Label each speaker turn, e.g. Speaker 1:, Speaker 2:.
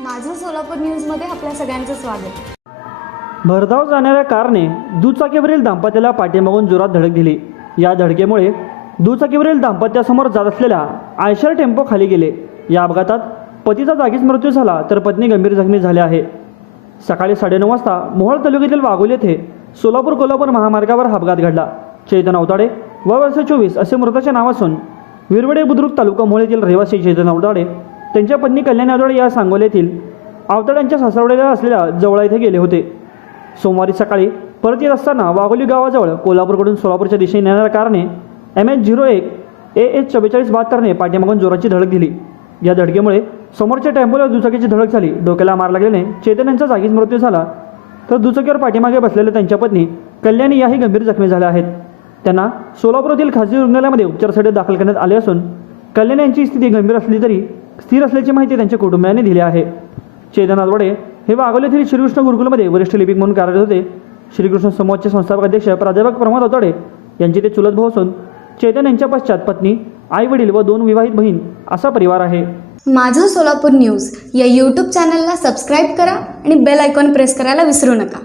Speaker 1: माझं सोलापूर न्यूजमध्ये आपल्या सगळ्यांचं स्वागत.
Speaker 2: भरधाव जाणाऱ्या कारने दुचाकीवरील दाम्पत्याला पाठीमागून जोरात धडक दिली. या धडकेमुळे दुचाकीवरील दाम्पत्यासमोर जात असलेल्या आयशर टेम्पो खाली गेले. या अपघातात पतीचा जागीच मृत्यू झाला तर पत्नी गंभीर जखमी झाली आहे. सकाळी साडेनऊ वाजता मोहोळ तालुक्यातील वाघोली येथे सोलापूर कोल्हापूर महामार्गावर हा अपघात घडला. चैतन अवताडे व वर्ष चोवीस असे मृताचे नाव असून विरवडे बुद्रुक तालुका मोहोळ येथील रहिवासी चैतन अवताडे त्यांच्या पत्नी कल्याण अवताडे या सांगोले येथील अवताड्यांच्या असलेल्या जवळा इथे गेले होते. सोमवारी सकाळी परत येत असताना वाघोली गावाजवळ कोल्हापूरकडून सोलापूरच्या दिशेने येणाऱ्या कारने एम एच झिरो एक ए एच चव्वेचाळीस बहात्तरने पाठीमागून जोराची धडक दिली. या धडकेमुळे समोरच्या टेम्पोला दुचाकीची धडक झाली. डोक्याला मार लागल्याने चेतन यांचा जागीच मृत्यू झाला. तर दुचाकीवर पाठीमागे बसलेल्या त्यांच्या पत्नी कल्याणी याही गंभीर जखमी झाल्या आहेत. त्यांना सोलापूरातील खाजगी रुग्णालयामध्ये उपचारासाठी दाखल करण्यात आले असून कल्याण यांची स्थिती गंभीर असली तरी स्थिर असल्याची माहिती त्यांच्या कुटुंबियांनी दिली आहे. चेतन आदवडे हे वाघोली येथील श्रीकृष्ण गुरुकुलमध्ये वरिष्ठ लिपिक म्हणून कार्यरत होते. श्रीकृष्ण समूहाचे संस्थापक अध्यक्ष प्राध्यापक प्रमोद अतोडे यांचे ते चुलत भाऊ असून चेतन यांच्या पश्चात पत्नी आई वडील व दोन विवाहित बहीण असा परिवार आहे.
Speaker 1: माझं सोलापूर न्यूज या यूट्यूब चॅनलला सबस्क्राईब करा आणि बेल आयकॉन प्रेस करायला विसरू नका.